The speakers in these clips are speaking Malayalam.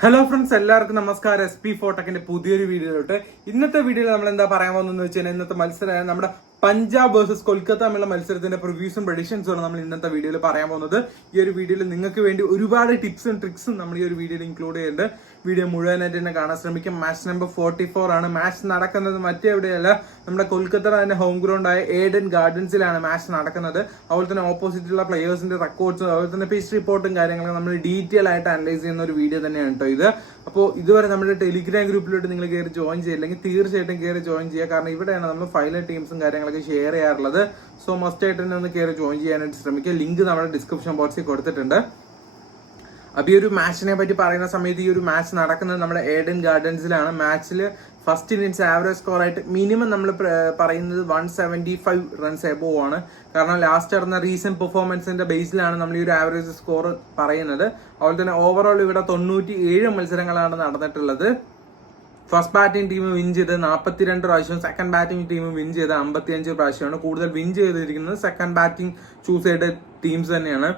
ഹലോ ഫ്രണ്ട്സ്, എല്ലാവർക്കും നമസ്കാരം. SP ഫോട്ടക്കിന്റെ പുതിയൊരു വീഡിയോയിലോട്ട്. ഇന്നത്തെ വീഡിയോയിൽ നമ്മൾ എന്താ പറയാൻ പോകുന്നത് വെച്ച് കഴിഞ്ഞാൽ ഇന്നത്തെ മത്സരം നമ്മുടെ പഞ്ചാബ് വേഴ്സസ് കൊൽക്കത്ത തമ്മിലുള്ള മത്സരത്തിന്റെ പ്രിവ്യൂസും പ്രഡിക്ഷൻസും ആണ് നമ്മൾ ഇന്നത്തെ വീഡിയോയിൽ പറയാൻ പോകുന്നത്. ഈ ഒരു വീഡിയോയിൽ നിങ്ങൾക്ക് വേണ്ടി ഒരുപാട് ടിപ്സും ട്രിക്സും നമ്മൾ ഈ ഒരു വീഡിയോയിൽ ഇൻക്ലൂഡ് ചെയ്യുന്നുണ്ട്. വീഡിയോ മുഴുവനായിട്ട് തന്നെ കാണാൻ ശ്രമിക്കും. മാച്ച് നമ്പർ 44 ആണ്. മാച്ച് നടക്കുന്നത് മറ്റെവിടെയല്ല, നമ്മുടെ കൊൽക്കത്ത തന്നെ ഹോം ഗ്രൗണ്ട് ആയ ഏഡൻ ഗാർഡൻസിലാണ് മാച്ച് നടക്കുന്നത്. അതുപോലെ തന്നെ ഓപ്പോസിറ്റുള്ള പ്ലേയേഴ്സിന്റെ റെക്കോർഡ്സും അതുപോലെ തന്നെ പിച്ച് റിപ്പോർട്ടും കാര്യങ്ങളും നമ്മൾ ഡീറ്റെയിൽ ആയിട്ട് അനലൈസ് ചെയ്യുന്ന ഒരു വീഡിയോ തന്നെയാണ് കേട്ടോ ഇത്. അപ്പോൾ ഇതുവരെ നമ്മുടെ ടെലിഗ്രാം ഗ്രൂപ്പിലോട്ട് നിങ്ങൾ കയറി ജോയിൻ ചെയ്യില്ലെങ്കിൽ തീർച്ചയായിട്ടും കയറി ജോയിൻ ചെയ്യുക. കാരണം ഇവിടെയാണ് നമ്മൾ ഫൈനൽ ടീംസും കാര്യങ്ങളൊക്കെ ഷെയർ ചെയ്യാറുള്ളത്. സോ മസ്റ്റ് ആയിട്ട് തന്നെ ഒന്ന് കയറി ജോയിൻ ചെയ്യാനായിട്ട് ശ്രമിക്കുക. ലിങ്ക് നമ്മുടെ ഡിസ്ക്രിപ്ഷൻ ബോക്സിൽ കൊടുത്തിട്ടുണ്ട്. അപ്പൊ ഈ ഒരു മാച്ചിനെ പറ്റി പറയുന്ന സമയത്ത് ഈ ഒരു മാച്ച് നടക്കുന്നത് നമ്മുടെ ഏഡൻ ഗാർഡൻസിലാണ്. മാച്ചിൽ ഫസ്റ്റ് ഇന്നിംഗ്സ് ആവറേജ് സ്കോർ ആയിട്ട് മിനിമം നമ്മൾ പറയുന്നത് 175 റൺസ് എബോവ് ആണ്. കാരണം ലാസ്റ്റ് നടന്ന റീസെന്റ് പെർഫോമൻസിന്റെ ബേസിലാണ് നമ്മൾ ഈ ഒരു ആവറേജ് സ്കോർ പറയുന്നത്. അതുപോലെ തന്നെ ഓവറോൾ ഇവിടെ 97 മത്സരങ്ങളാണ് നടന്നിട്ടുള്ളത്. ഫസ്റ്റ് ബാറ്റിംഗ് ടീം വിൻ ചെയ്ത് 42 പ്രാവശ്യവും സെക്കൻഡ് ബാറ്റിംഗ് ടീം വിൻ ചെയ്ത് 55 പ്രാവശ്യമാണ്. കൂടുതൽ വിൻ ചെയ്തിരിക്കുന്നത് സെക്കൻഡ് ബാറ്റിംഗ് ചൂസ് ചെയ്ത ടീംസ് തന്നെയാണ്.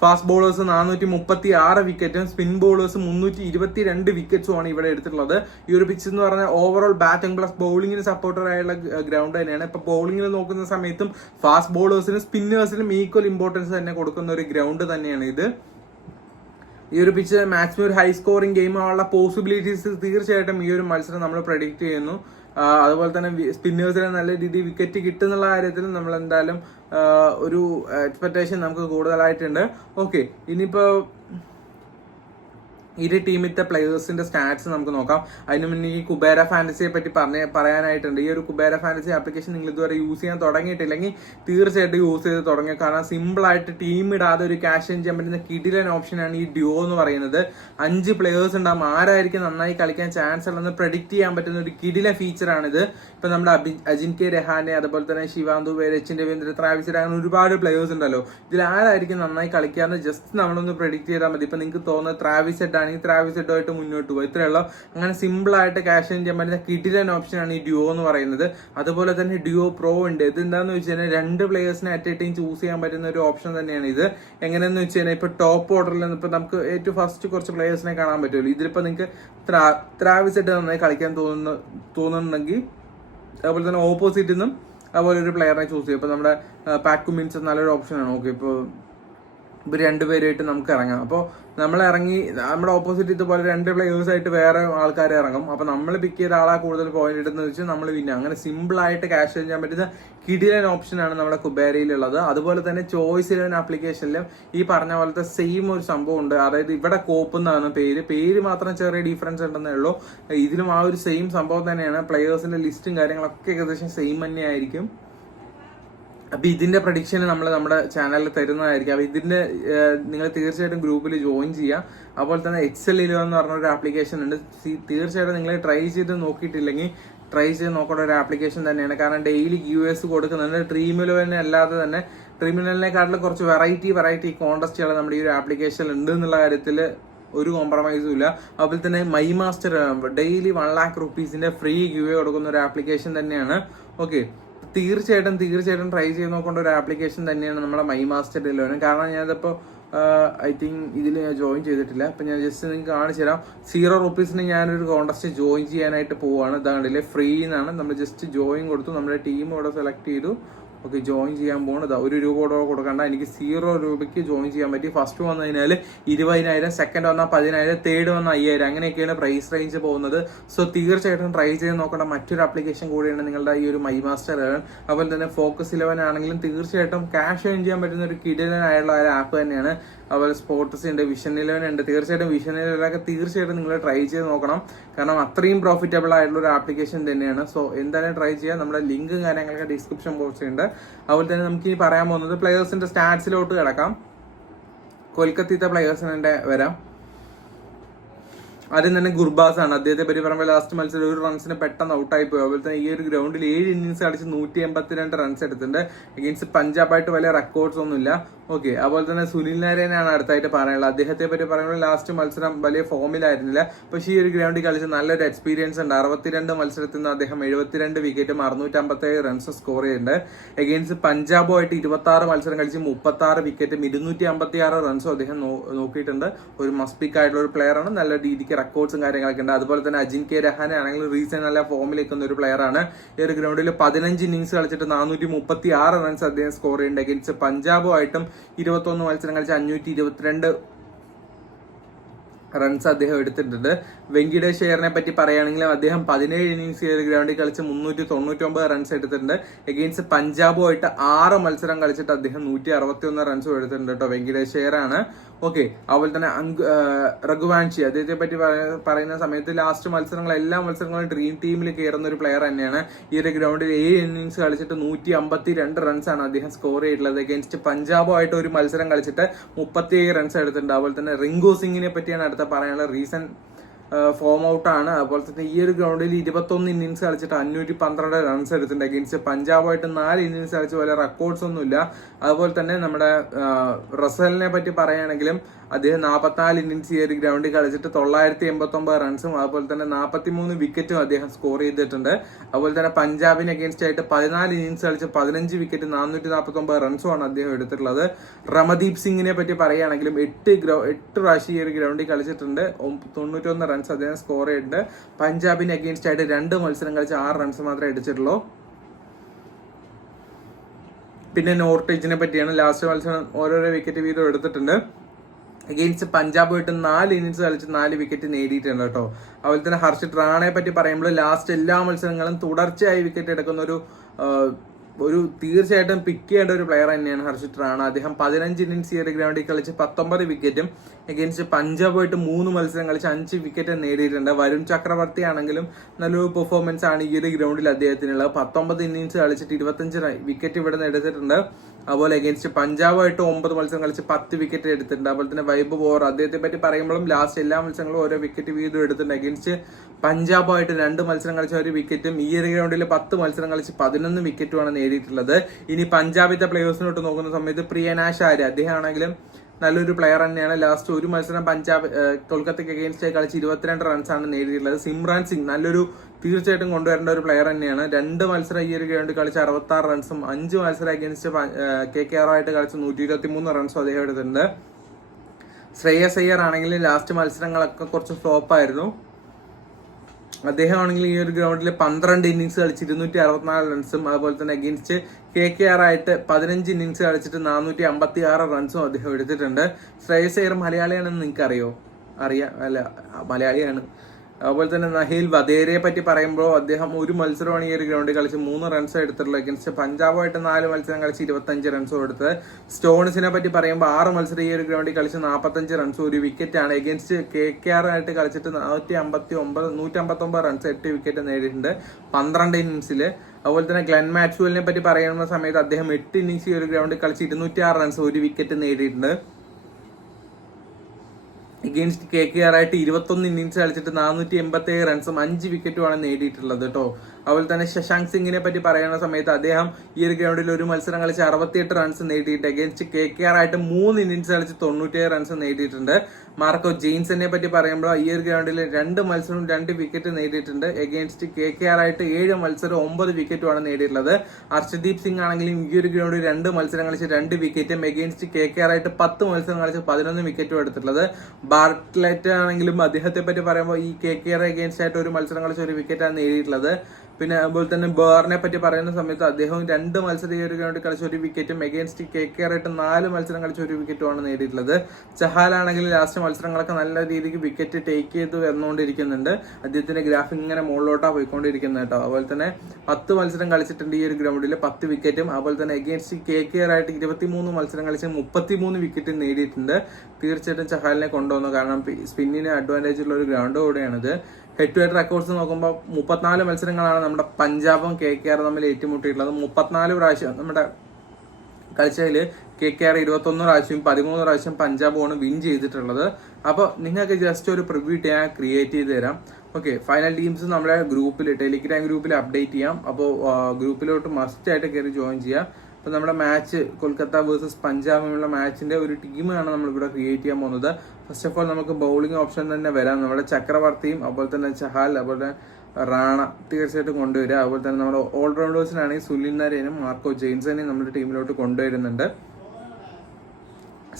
ഫാസ്റ്റ് ബോളേഴ്സ് 436 വിക്കറ്റും സ്പിൻ ബോളേഴ്സ് 322 വിക്കറ്റ്സും ആണ് ഇവിടെ എടുത്തിട്ടുള്ളത്. ഈ ഒരു പിച്ച് എന്ന് പറഞ്ഞാൽ ഓവറോൾ ബാറ്റിംഗ് പ്ലസ് ബൗളിംഗിന് സപ്പോർട്ടർ ആയുള്ള ഗ്രൗണ്ട് തന്നെയാണ്. ഇപ്പൊ ബൗളിംഗിൽ നോക്കുന്ന സമയത്തും ഫാസ്റ്റ് ബോളേഴ്സിനും സ്പിന്നേഴ്സിനും ഈക്വൽ ഇമ്പോർട്ടൻസ് തന്നെ കൊടുക്കുന്ന ഒരു ഗ്രൗണ്ട് തന്നെയാണ് ഇത്. ഈ ഒരു പിച്ച് മാക്സിമം ഒരു ഹൈ സ്കോറിംഗ് ഗെയിം ആവാനുള്ള പോസിബിലിറ്റീസ് തീർച്ചയായിട്ടും ഈ ഒരു മത്സരം നമ്മൾ പ്രഡിക്റ്റ് ചെയ്യുന്നു. അതുപോലെ തന്നെ സ്പിന്നേഴ്സിന് നല്ല രീതിയിൽ വിക്കറ്റ് കിട്ടുന്നുള്ള കാര്യത്തിൽ നമ്മൾ എന്തായാലും ഒരു എക്സ്പെക്ടേഷൻ നമുക്ക് കൂടുതലായിട്ടുണ്ട്. ഓക്കെ, ഇനിയിപ്പോ ഇരു ടീമിത്തെ പ്ലേയേഴ്സിന്റെ സ്റ്റാറ്റ്സ് നമുക്ക് നോക്കാം. അതിന് മുന്നേ ഈ കുബേര ഫാന്റസിയെ പറ്റി പറയാനായിട്ടുണ്ട്. ഈ ഒരു കുബേര ഫാന്റസി ആപ്ലിക്കേഷൻ നിങ്ങൾ ഇതുവരെ യൂസ് ചെയ്യാൻ തുടങ്ങിയിട്ടില്ലെങ്കിൽ തീർച്ചയായിട്ടും യൂസ് ചെയ്ത് തുടങ്ങുക. കാരണം സിമ്പിൾ ആയിട്ട് ടീം ഇടാതെ ഒരു ക്യാഷ് ഇൻ ചെയ്യാൻ പറ്റുന്ന കിടിലൻ ഓപ്ഷനാണ് ഈ ഡ്യുവോ എന്ന് പറയുന്നത്. 5 പ്ലേയേഴ്സ് ഉണ്ടാകും. ആരായിരിക്കും നന്നായി കളിക്കാൻ ചാൻസ് ഉള്ളതെന്ന് പ്രെഡിക്റ്റ് ചെയ്യാൻ പറ്റുന്ന ഒരു കിടിലൻ ഫീച്ചറാണിത്. ഇപ്പൊ നമ്മുടെ അജിൻക്യ രഹാനെ, അതുപോലെ തന്നെ ശിവാന്തു രച്ചിൻ രവീന്ദ്ര, ട്രാവിസ് അങ്ങനെ ഒരുപാട് പ്ലേയേഴ്സ് ഉണ്ടല്ലോ. ഇതിൽ ആരായിരിക്കും നന്നായി കളിക്കാന്ന് ജസ്റ്റ് നമ്മളൊന്ന് പ്രെഡിക്റ്റ് ചെയ്താൽ മതി. ഇപ്പൊ നിങ്ങൾക്ക് തോന്നുന്നത് ട്രാവിസ് ആയിട്ട് മുന്നോട്ട് പോകും, ഇത്രയുള്ള അങ്ങനെ സിമ്പിൾ ആയിട്ട് ക്യാഷ് ഇൻ ചെയ്യാൻ പറ്റുന്ന കിടിലൻ ഓപ്ഷനാണ് ഈ ഡ്യുവോ എന്ന് പറയുന്നത്. അതുപോലെ തന്നെ ഡ്യുവോ പ്രോ ഉണ്ട്. ഇത് എന്താന്ന് വെച്ച് കഴിഞ്ഞാൽ 2 പ്ലേയേഴ്സിനെ അറ്റ് എ ടൈം ചൂസ് ചെയ്യാൻ പറ്റുന്ന ഒരു ഓപ്ഷൻ തന്നെയാണ് ഇത്. എങ്ങനെയെന്ന് വെച്ച് കഴിഞ്ഞാൽ ഇപ്പൊ ടോപ്പ് ഓർഡറിൽ ഇപ്പൊ നമുക്ക് ഏറ്റവും ഫസ്റ്റ് കുറച്ച് പ്ലേയേഴ്സിനെ കാണാൻ പറ്റുമല്ലോ. ഇതിലിപ്പോ നിങ്ങൾക്ക് ട്രാവിസ് നന്നായി കളിക്കാൻ തോന്നുന്നുണ്ടെങ്കിൽ അതുപോലെ തന്നെ ഓപ്പോസിറ്റിൽ നിന്നും അതുപോലെ ഒരു പ്ലെയറിനെ ചൂസ് ചെയ്യും. ഇപ്പൊ നമ്മുടെ പാറ്റ് കുമിൻസ് നല്ലൊരു ഓപ്ഷനാണ്. ഓക്കെ, ഇപ്പൊ 2 പേരായിട്ട് നമുക്ക് ഇറങ്ങാം. അപ്പോൾ നമ്മൾ ഇറങ്ങി നമ്മുടെ ഓപ്പോസിറ്റ് ഇതുപോലെ 2 പ്ലേയേഴ്സ് ആയിട്ട് വേറെ ആൾക്കാർ ഇറങ്ങും. അപ്പൊ നമ്മൾ പിക്ക് ചെയ്ത ആളാ കൂടുതൽ പോയിന്റ് ഇടുന്നത് വെച്ചാൽ നമ്മൾ വിന്നെ. അങ്ങനെ സിമ്പിൾ ആയിട്ട് ക്യാഷ് ചെയ്യാൻ പറ്റുന്ന കിടിലൻ ഓപ്ഷനാണ് നമ്മുടെ കുബേരയിലുള്ളത്. അതുപോലെ തന്നെ ചോയ്സ് 11 ആപ്ലിക്കേഷനിലും ഈ പറഞ്ഞ പോലത്തെ സെയിം ഒരു സംഭവം ഉണ്ട്. അതായത് ഇവിടെ കോപ്പ് എന്നാണ് പേര് മാത്രം ചെറിയ ഡിഫറൻസ് ഉണ്ടെന്നേ ഉള്ളൂ. ഇതിലും ആ ഒരു സെയിം സംഭവം തന്നെയാണ്. പ്ലേയേഴ്സിന്റെ ലിസ്റ്റും കാര്യങ്ങളൊക്കെ ഏകദേശം സെയിം തന്നെ ആയിരിക്കും. അപ്പൊ ഇതിന്റെ പ്രഡിക്ഷൻ നമ്മൾ നമ്മുടെ ചാനലിൽ തരുന്നതായിരിക്കും. അപ്പൊ ഇതിന്റെ നിങ്ങൾ തീർച്ചയായിട്ടും ഗ്രൂപ്പിൽ ജോയിൻ ചെയ്യുക. അതുപോലെ തന്നെ XL11 എന്ന് പറഞ്ഞ ഒരു ആപ്ലിക്കേഷൻ ഉണ്ട്. തീർച്ചയായിട്ടും നിങ്ങൾ ട്രൈ ചെയ്ത് നോക്കിയിട്ടില്ലെങ്കിൽ ട്രൈ ചെയ്ത് നോക്കേണ്ട ഒരു ആപ്ലിക്കേഷൻ തന്നെയാണ്. കാരണം ഡെയിലി US കൊടുക്കുന്നുണ്ട്. Dream11 അല്ലാതെ തന്നെ Dream11നെക്കാട്ടിലും കുറച്ച് വെറൈറ്റി കോൺടെസ്റ്റുകൾ നമ്മുടെ ഈ ഒരു ആപ്ലിക്കേഷൻ ഉണ്ട് എന്നുള്ള കാര്യത്തിൽ ഒരു കോംപ്രമൈസും ഇല്ല. അതുപോലെ തന്നെ my master daily 1 lakh rupees free give കൊടുക്കുന്ന ഒരു ആപ്ലിക്കേഷൻ തന്നെയാണ്. ഓക്കെ, തീർച്ചയായിട്ടും ട്രൈ ചെയ്ത് നോക്കേണ്ട ഒരു ആപ്ലിക്കേഷൻ തന്നെയാണ് നമ്മുടെ മൈ മാസ്റ്റർ 11. കാരണം ഞാനിപ്പോ ഐ തിങ്ക് ഇതിൽ ഞാൻ ജോയിൻ ചെയ്തിട്ടില്ല. അപ്പൊ ഞാൻ ജസ്റ്റ് നിങ്ങൾക്ക് കാണിച്ചു തരാം. 0 rupees ഞാനൊരു കോൺടെസ്റ്റ് ജോയിൻ ചെയ്യാനായിട്ട് പോവാണ്. ഇതാണ്ടില്ലേ, ഫ്രീ എന്നാണ്. നമ്മൾ ജസ്റ്റ് ജോയിൻ കൊടുത്തു, നമ്മുടെ ടീം ഇവിടെ സെലക്ട് ചെയ്തു. ഓക്കെ, ജോയിൻ ചെയ്യാൻ പോകുന്നത് 1 രൂപ കൂടെ കൊടുക്കണ്ട. എനിക്ക് 0 രൂപയ്ക്ക് ജോയിൻ ചെയ്യാൻ പറ്റി. ഫസ്റ്റ് വന്നു കഴിഞ്ഞാൽ 20,000, സെക്കൻഡ് വന്നാൽ 10,000, തേർഡ് വന്നാൽ 5,000 അങ്ങനെയൊക്കെയാണ് പ്രൈസ് റേഞ്ച് പോകുന്നത്. സോ തീർച്ചയായിട്ടും ട്രൈ ചെയ്ത് നോക്കേണ്ട മറ്റൊരു ആപ്ലിക്കേഷൻ കൂടിയാണ് നിങ്ങളുടെ ഈ ഒരു മൈ മാസ്റ്റർ 11. അതുപോലെ തന്നെ ഫോക്കസ് 11 ആണെങ്കിലും തീർച്ചയായിട്ടും ക്യാഷ് ഏൺ ചെയ്യാൻ പറ്റുന്ന ഒരു കിടിലനായുള്ള ഒരു ആപ്പ് തന്നെയാണ്. അതുപോലെ സ്പോർട്സ് ഉണ്ട്, വിഷൻ 11 ഉണ്ട്. തീർച്ചയായിട്ടും വിഷൻ 11 തീർച്ചയായിട്ടും നിങ്ങൾ ട്രൈ ചെയ്ത് നോക്കണം. കാരണം അത്രയും പ്രോഫിറ്റബിൾ ആയിട്ടുള്ള ഒരു ആപ്ലിക്കേഷൻ തന്നെയാണ്. സോ എന്തായാലും ട്രൈ ചെയ്യാം. നമ്മുടെ ലിങ്കും കാര്യങ്ങളൊക്കെ ഡിസ്ക്രിപ്ഷൻ ബോക്സിൽ ഉണ്ട്. അതുപോലെ തന്നെ നമുക്ക് ഇനി പറയാൻ പോകുന്നത് പ്ലേയേഴ്സിന്റെ സ്റ്റാറ്റ്സിലോട്ട് കിടക്കാം. കൊൽക്കത്തത്തെ പ്ലേയേഴ്സിനെ വരാം. ആദ്യം തന്നെ ഗുർബാസ് ആണ്. അദ്ദേഹത്തെ പറ്റി പറയുമ്പോൾ ലാസ്റ്റ് മത്സരം 1 റൺസിന് പെട്ടെന്ന് ഔട്ടായി പോയി. അതുപോലെ തന്നെ ഈ ഒരു ഗ്രൗണ്ടിൽ 7 ഇന്നിംഗ്സ് കളിച്ച് 182 റൺസ് എടുത്തിട്ടുണ്ട്. അഗെയിൻസ്റ്റ് പഞ്ചാബായിട്ട് വലിയ റെക്കോർഡ്സ് ഒന്നുമില്ല. ഓക്കെ, അതുപോലെ തന്നെ സുനിൽ നാരായണനാണ് അടുത്തായിട്ട് പറയാനുള്ളത്. അദ്ദേഹത്തെ പറ്റി പറയുമ്പോൾ ലാസ്റ്റ് മത്സരം വലിയ ഫോമിലായിരുന്നില്ല. പക്ഷേ ഈ ഒരു ഗ്രൗണ്ടിൽ കളിച്ച് നല്ലൊരു എക്സ്പീരിയൻസ് ഉണ്ട്. 62 മത്സരത്തിൽ നിന്ന് അദ്ദേഹം 72 വിക്കറ്റും 657 റൺസ് സ്കോർ ചെയ്യുന്നുണ്ട്. അഗെയിൻസ്റ്റ് പഞ്ചാബുമായിട്ട് 26 മത്സരം കളിച്ച് 36 വിക്കറ്റും 256 റൺസും അദ്ദേഹം നോക്കിയിട്ടുണ്ട്. ഒരു മസ്റ്റ് പിക്ക് ആയിട്ടുള്ള ഒരു പ്ലെയർ ആണ്. നല്ല രീതിക്ക് റെക്കോർഡ്സും കാര്യങ്ങളൊക്കെ ഉണ്ട്. അതുപോലെ തന്നെ അജിൻക്യ രഹാനെ ആണെങ്കിൽ റീസെന്റ് നല്ല ഫോമിൽ നിൽക്കുന്ന ഒരു പ്ലെയർ ആണ്. ഈ ഒരു ഗ്രൗണ്ടിൽ 15 ഇന്നിംഗ്സ് കളിച്ചിട്ട് 436 റൺസ് അദ്ദേഹം സ്കോർ ചെയ്യുന്നുണ്ട്. അഗൈൻസ്റ്റ് പഞ്ചാബുമായിട്ടും 21 മത്സരം കളിച്ച് 522 റൺസ് അദ്ദേഹം എടുത്തിട്ടുണ്ട്. വെങ്കിടേഷ് അയ്യറിനെ പറ്റി പറയുകയാണെങ്കിലും അദ്ദേഹം 17 ഇന്നിംഗ്സ് ഈ ഒരു ഗ്രൗണ്ടിൽ കളിച്ച് 399 റൺസ് എടുത്തിട്ടുണ്ട്. എഗെയിൻസ്റ്റ് പഞ്ചാബുമായിട്ട് 6 മത്സരം കളിച്ചിട്ട് അദ്ദേഹം 161 റൺസും എടുത്തിട്ടുണ്ട് കേട്ടോ. വെങ്കിടേഷ് അയ്യറാണ്. ഓക്കെ, അതുപോലെ തന്നെ രഘുവാൻഷി അദ്ദേഹത്തെ പറ്റി പറയുന്ന സമയത്ത് ലാസ്റ്റ് എല്ലാ മത്സരങ്ങളും ഡ്രീം ടീമിൽ കയറുന്ന ഒരു പ്ലെയർ തന്നെയാണ്. ഈ ഒരു ഗ്രൗണ്ടിൽ 7 ഇന്നിംഗ്സ് കളിച്ചിട്ട് 152 റൺസാണ് അദ്ദേഹം സ്കോർ ചെയ്തിട്ടുള്ളത്. അഗൈൻസ്റ്റ് പഞ്ചാബുമായിട്ട് ഒരു മത്സരം കളിച്ചിട്ട് 37 റൺസ് എടുത്തിട്ടുണ്ട്. അതുപോലെ തന്നെ റിങ്കു സിംഗിനെ പറ്റിയാണ് അടുത്ത പറയാനുള്ള. റീസെന്റ് ഫോം ഔട്ട് ആണ്. അതുപോലെ തന്നെ ഈ ഒരു ഗ്രൗണ്ടിൽ 21 ഇന്നിംഗ്സ് കളിച്ചിട്ട് 512 റൺസ് എടുത്തിട്ടുണ്ട്. അഗൈൻസ്റ്റ് പഞ്ചാബുമായിട്ട് 4 ഇന്നിംഗ്സ് കളിച്ച പോലെ റെക്കോർഡ്സ് ഒന്നുമില്ല. അതുപോലെ തന്നെ നമ്മുടെ റസലിനെ പറ്റി പറയുകയാണെങ്കിലും അദ്ദേഹം 44 ഇന്നിംഗ്സ് ഈ ഒരു ഗ്രൗണ്ടിൽ കളിച്ചിട്ട് 989 റൺസും അതുപോലെ തന്നെ 43 വിക്കറ്റും അദ്ദേഹം സ്കോർ ചെയ്തിട്ടുണ്ട്. അതുപോലെ തന്നെ പഞ്ചാബിന് അഗേൻസ്റ്റ് ആയിട്ട് 14 ഇന്നിംഗ്സ് കളിച്ച് 15 വിക്കറ്റ് 449 റൺസുമാണ് അദ്ദേഹം എടുത്തിട്ടുള്ളത്. റമദീപ് സിംഗിനെ പറ്റി പറയുകയാണെങ്കിലും 8 പ്രാവശ്യം ഈ ഒരു ഗ്രൗണ്ടിൽ കളിച്ചിട്ടുണ്ട്. 91 റൺസ് അദ്ദേഹം സ്കോർ ചെയ്തിട്ടുണ്ട്. പഞ്ചാബിന് അഗേൻസ്റ്റ് ആയിട്ട് 2 മത്സരം കളിച്ച് 6 റൺസ് മാത്രമേ അടിച്ചിട്ടുള്ളൂ. പിന്നെ നോർട്ടേജിനെ പറ്റിയാണ്. ലാസ്റ്റ് മത്സരം ഓരോരോ വിക്കറ്റ് വീതം എടുത്തിട്ടുണ്ട്. അഗെയിൻസ്റ്റ് പഞ്ചാബുമായിട്ട് 4 ഇന്നിംഗ്സ് കളിച്ച് 4 വിക്കറ്റ് നേടിയിട്ടുണ്ട് കേട്ടോ. അതുപോലെ തന്നെ ഹർഷിത് റാണയെ പറ്റി പറയുമ്പോൾ ലാസ്റ്റ് എല്ലാ മത്സരങ്ങളും തുടർച്ചയായി വിക്കറ്റ് എടുക്കുന്ന ഒരു തീർച്ചയായിട്ടും പിക്ക് ചെയ്യേണ്ട ഒരു പ്ലെയർ തന്നെയാണ് ഹർഷിത് റാണ. അദ്ദേഹം 15 ഇന്നിംഗ്സ് ഈ ഒരു ഗ്രൗണ്ടിൽ കളിച്ച് 19 വിക്കറ്റും അഗെയിൻസ്റ്റ് പഞ്ചാബുമായിട്ട് 3 മത്സരം കളിച്ച് 5 വിക്കറ്റ് നേടിയിട്ടുണ്ട്. വരുൺ ചക്രവർത്തി ആണെങ്കിലും നല്ലൊരു പെർഫോമൻസ് ആണ് ഈ ഒരു ഗ്രൗണ്ടിൽ അദ്ദേഹത്തിനുള്ളത്. 19 ഇന്നിംഗ്സ് കളിച്ചിട്ട് 25 വിക്കറ്റ് ഇവിടെ നിന്ന് എടുത്തിട്ടുണ്ട്. അതുപോലെ അഗേൻസ്റ്റ് പഞ്ചാബുമായിട്ട് 9 മത്സരം കളിച്ച് 10 വിക്കറ്റ് എടുത്തിട്ടുണ്ട്. അതുപോലെ തന്നെ വൈഭവ് ഓവർ അദ്ദേഹത്തെ പറ്റി പറയുമ്പോഴും ലാസ്റ്റ് എല്ലാ മത്സരങ്ങളും ഓരോ വിക്കറ്റ് വീതം എടുത്തിട്ടുണ്ട്. അഗേൻസ്റ്റ് പഞ്ചാബുമായിട്ട് 2 മത്സരം കളിച്ച 1 വിക്കറ്റും ഈ ഒരു ഗ്രൗണ്ടിൽ 10 മത്സരം കളിച്ച് 11 വിക്കറ്റുമാണ് നേടിയിട്ടുള്ളത്. ഇനി പഞ്ചാബിത്തെ പ്ലേയേഴ്സിനോട്ട് നോക്കുന്ന സമയത്ത് പ്രിയനാഷ് ആര്യ അദ്ദേഹം ആണെങ്കിലും നല്ലൊരു പ്ലെയർ തന്നെയാണ്. ലാസ്റ്റ് ഒരു മത്സരം കൊൽക്കത്തയ്ക്ക് അഗേൻസ്റ്റ് കളിച്ച് 22 റൺസാണ് നേടിയിട്ടുള്ളത്. സിമ്രാൻ സിംഗ് നല്ലൊരു തീർച്ചയായിട്ടും കൊണ്ടുവരേണ്ട ഒരു പ്ലെയർ തന്നെയാണ്. 2 മത്സരം ഈ ഒരു ഗ്രൗണ്ടിൽ കളിച്ച് 66 റൺസും 5 മത്സരം അഗേൻസ്റ്റ് KKR ആയിട്ട് കളിച്ച് 123 റൺസും അദ്ദേഹം എടുത്തിട്ടുണ്ട്. ശ്രേയസ് അയ്യർ ആണെങ്കിൽ ലാസ്റ്റ് മത്സരങ്ങളൊക്കെ കുറച്ച് ഫ്ലോപ്പ് ആയിരുന്നു. അദ്ദേഹം ആണെങ്കിൽ ഈ ഒരു ഗ്രൗണ്ടിൽ 12 ഇന്നിംഗ്സ് കളിച്ച് 264 റൺസും അതുപോലെ തന്നെ അഗേൻസ്റ്റ് KKR ആയിട്ട് 15 ഇന്നിംഗ്സ് കളിച്ചിട്ട് 456 റൺസും അദ്ദേഹം എടുത്തിട്ടുണ്ട്. ശ്രേയസ് അയ്യർ മലയാളിയാണെന്ന് നിങ്ങൾക്ക് അറിയാം അല്ല, മലയാളിയാണ്. അതുപോലെ തന്നെ നഹീൽ വധേരയെ പറ്റി പറയുമ്പോൾ അദ്ദേഹം ഒരു മത്സരമാണ് ഈ ഒരു ഗ്രൗണ്ടിൽ കളിച്ച് 3 റൺസ് എടുത്തിട്ടുള്ളത്. അഗേൻസ്റ്റ് പഞ്ചാബുമായിട്ട് 4 മത്സരം കളിച്ച് 25 റൺസും എടുത്തത്. സ്റ്റോൺസിനെ പറ്റി പറയുമ്പോൾ 6 മത്സരം ഈ ഒരു ഗ്രൗണ്ടിൽ കളിച്ച് 45 റൺസ് 1 വിക്കറ്റ് ആണ്. അഗേൻസ്റ്റ് KKR ആയിട്ട് കളിച്ചിട്ട് 159 റൺസ് 8 വിക്കറ്റ് നേടിയിട്ടുണ്ട് 12 ഇന്നിംഗ്സിൽ. അതുപോലെ തന്നെ ഗ്ലെൻ മാക്സ്വെലിനെ പറ്റി പറയുന്ന സമയത്ത് അദ്ദേഹം 8 ഇന്നിംഗ്സ് ഈ ഒരു ഗ്രൗണ്ടിൽ കളിച്ച് 206 റൺസ് 1 വിക്കറ്റ് നേടിയിട്ടുണ്ട്. അഗെയിൻസ്റ്റ് KKR ആയിട്ട് 21 ഇന്നിംഗ്സ് കളിച്ചിട്ട് 487 റൺസും 5 വിക്കറ്റുമാണ് നേടിയിട്ടുള്ളത് കേട്ടോ. അതുപോലെ തന്നെ ശശാങ്ക് സിംഗിനെ പറ്റി പറയുന്ന സമയത്ത് അദ്ദേഹം ഈ ഒരു ഗ്രൗണ്ടിൽ ഒരു മത്സരം കളിച്ച് 68 റൺസ് നേടിയിട്ട് അഗേൻസ്റ്റ് KKR ആയിട്ട് 3 ഇന്നിംഗ്സ് കളിച്ച് 97 റൺസ് നേടിയിട്ടുണ്ട്. മാർക്കോ ജെയിൻസിനെ പറ്റി പറയുമ്പോൾ ഈ ഒരു ഗ്രൗണ്ടിൽ 2 മത്സരവും 2 വിക്കറ്റ് നേടിയിട്ടുണ്ട്. അഗേൻസ്റ്റ് KKR ആയിട്ട് 7 മത്സരം 9 വിക്കറ്റുമാണ് നേടിയിട്ടുള്ളത്. അർഷദീപ് സിംഗ് ആണെങ്കിലും ഈ ഒരു ഗ്രൗണ്ടിൽ 2 മത്സരം കളിച്ച് 2 വിക്കറ്റും അഗേൻസ്റ്റ് KKR ആയിട്ട് 10 മത്സരം കളിച്ച് 11 വിക്കറ്റും എടുത്തിട്ടുള്ളത്. ബാർട്ട്ലെറ്റ് ആണെങ്കിലും അദ്ദേഹത്തെ പറ്റി പറയുമ്പോൾ ഈ KKR അഗേൻസ്റ്റ് ആയിട്ട് ഒരു മത്സരം കളിച്ച് 1 വിക്കറ്റാണ് നേടിയിട്ടുള്ളത്. പിന്നെ അതുപോലെ തന്നെ ബേറിനെ പറ്റി പറയുന്ന സമയത്ത് അദ്ദേഹം 2 മത്സരം ഈ ഒരു ഗ്രൗണ്ടിൽ കളിച്ച് 1 വിക്കറ്റും അഗേൻസ്റ്റ് KKR ആയിട്ട് 4 മത്സരം കളിച്ച് 1 വിക്കറ്റുമാണ് നേടിയിട്ടുള്ളത്. ചഹാലാണെങ്കിൽ ലാസ്റ്റ് മത്സരങ്ങളൊക്കെ നല്ല രീതിക്ക് വിക്കറ്റ് ടേക്ക് ചെയ്ത് വന്നുകൊണ്ടിരിക്കുന്നുണ്ട്. അദ്ദേഹത്തിന്റെ ഗ്രാഫ് ഇങ്ങനെ മുകളിലോട്ടാണ് പോയിക്കൊണ്ടിരിക്കുന്നത് കേട്ടോ. അതുപോലെ തന്നെ 10 മത്സരം കളിച്ചിട്ടുണ്ട് ഈ ഒരു ഗ്രൗണ്ടിൽ 10 വിക്കറ്റും. അതുപോലെ തന്നെ അഗേൻസ്റ്റ് KKR ആയിട്ട് 23 മത്സരം കളിച്ച് 33 വിക്കറ്റ് നേടിയിട്ടുണ്ട്. തീർച്ചയായിട്ടും ചഹാലിനെ കൊണ്ടുവന്നു. കാരണം സ്പിന്നിന് അഡ്വാൻറ്റേജ് ഉള്ള ഒരു ഗ്രൗണ്ട് കൂടെയാണിത്. ഹെഡ് ടു ഹെഡ് റെക്കോർഡ്സ് നോക്കുമ്പോൾ 34 മത്സരങ്ങളാണ് നമ്മുടെ പഞ്ചാബും KKR തമ്മിൽ ഏറ്റുമുട്ടിയിട്ടുള്ളത്. 34 പ്രാവശ്യം നമ്മുടെ കളിച്ചതിൽ KKR 21 പ്രാവശ്യം 13 പ്രാവശ്യം പഞ്ചാബാണ് വിൻ ചെയ്തിട്ടുള്ളത്. അപ്പോൾ നിങ്ങൾക്ക് ജസ്റ്റ് ഒരു പ്രിവ്യൂ ഞാൻ ക്രിയേറ്റ് ചെയ്ത് തരാം. ഓക്കെ, ഫൈനൽ ടീംസ് നമ്മുടെ ഗ്രൂപ്പിൽ ടെലിഗ്രാം ഗ്രൂപ്പിൽ അപ്ഡേറ്റ് ചെയ്യാം. അപ്പോൾ ഗ്രൂപ്പിലോട്ട് മസ്റ്റ് ആയിട്ട് കയറി ജോയിൻ ചെയ്യാം. അപ്പോൾ നമ്മുടെ മാച്ച് കൊൽക്കത്ത വേഴ്സസ് പഞ്ചാബുള്ള മാച്ചിന്റെ ഒരു ടീമാണ് നമ്മളിവിടെ ക്രിയേറ്റ് ചെയ്യാൻ പോകുന്നത്. ഫസ്റ്റ് ഓഫ് ഓൾ നമുക്ക് ബൗളിംഗ് ഓപ്ഷൻ തന്നെ വരാം. നമ്മുടെ ചക്രവർത്തിയും അതുപോലെ തന്നെ ചഹാൽ അതുപോലെ റാണ തീർച്ചയായിട്ടും കൊണ്ടുവരിക. അതുപോലെ തന്നെ നമ്മുടെ ഓൾറൗണ്ടേഴ്സിനാണെങ്കിൽ സുനിൽ നരേനും മാർക്കോ ജെയിൻസനെയും നമ്മുടെ ടീമിലോട്ട് കൊണ്ടുവരുന്നുണ്ട്.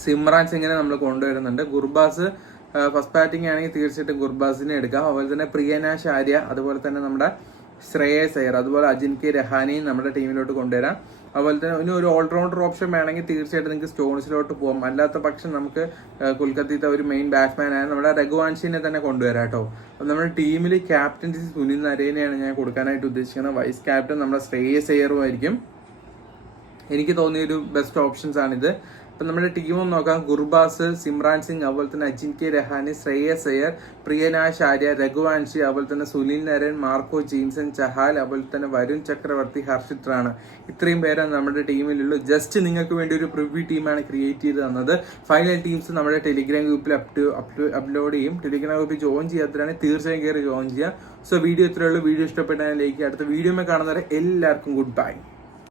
സിമ്രാൻ സിംഗിനെ നമ്മൾ കൊണ്ടുവരുന്നുണ്ട്. ഗുർബാസ് ഫസ്റ്റ് ബാറ്റിംഗ് ആണെങ്കിൽ തീർച്ചയായിട്ടും ഗുർബാസിനെ എടുക്കാം. അതുപോലെ തന്നെ പ്രിയനാഷ് ആര്യ, അതുപോലെ തന്നെ നമ്മുടെ ശ്രേയസ് അയ്യർ, അതുപോലെ അജിൻക്യ രഹാനെയും നമ്മുടെ ടീമിലോട്ട് കൊണ്ടുവരാം. അതുപോലെ തന്നെ ഇനി ഒരു ഓൾറൗണ്ടർ ഓപ്ഷൻ വേണമെങ്കിൽ തീർച്ചയായിട്ടും നിങ്ങൾക്ക് സ്റ്റോൺസിലോട്ട് പോകാം. അല്ലാത്ത പക്ഷം നമുക്ക് കൊൽക്കത്തയിലത്തെ ഒരു മെയിൻ ബാറ്റ്സ്മാൻ ആയ നമ്മുടെ രഘുവംശിനെ തന്നെ കൊണ്ടുവരാം കേട്ടോ. അപ്പം നമ്മുടെ ടീമിൽ ക്യാപ്റ്റൻസി സുനിൽ നരേനെയാണ് ഞാൻ കൊടുക്കാനായിട്ട് ഉദ്ദേശിക്കുന്നത്. വൈസ് ക്യാപ്റ്റൻ നമ്മുടെ ശ്രേയസ് അയ്യറും ആയിരിക്കും. എനിക്ക് തോന്നിയൊരു ബെസ്റ്റ് ഓപ്ഷൻസ് ആണിത്. അപ്പൊ നമ്മുടെ ടീം നോക്കാം. ഗുർബാസ്, സിമ്രാൻ സിംഗ്, അതുപോലെ തന്നെ അജിൻക്യ രഹാനെ, ശ്രേയസ് അയ്യർ, പ്രിയനാഷ് ആര്യ, രഘുവംശി, അതുപോലെ തന്നെ സുനിൽ നരേൻ, മാർക്കോ ജീൻസൺ, ചഹാൽ, അതുപോലെ തന്നെ വരുൺ ചക്രവർത്തി, ഹർഷിത് റാണ. ഇത്രയും പേരാണ് നമ്മുടെ ടീമിലുള്ളൂ. ജസ്റ്റ് നിങ്ങൾക്ക് വേണ്ടി ഒരു പ്രിവ്യൂ ടീമാണ് ക്രിയേറ്റ് ചെയ്ത് തന്നത്. ഫൈനൽ ടീംസ് നമ്മുടെ ടെലിഗ്രാം ഗ്രൂപ്പിൽ അപ്ലോഡ് ചെയ്യും. ടെലിഗ്രാം ഗ്രൂപ്പിൽ ജോയിൻ ചെയ്യാത്തവരാണെങ്കിൽ തീർച്ചയായും കയറി ജോയിൻ ചെയ്യുക. സോ വീഡിയോ ഇത്രയേ ഉള്ളൂ. വീഡിയോ ഇഷ്ടപ്പെട്ടാൽ ലൈക്ക് ചെയ്യുക. അടുത്ത വീഡിയോ കാണുന്നവരെ എല്ലാവർക്കും ഗുഡ് ബൈ.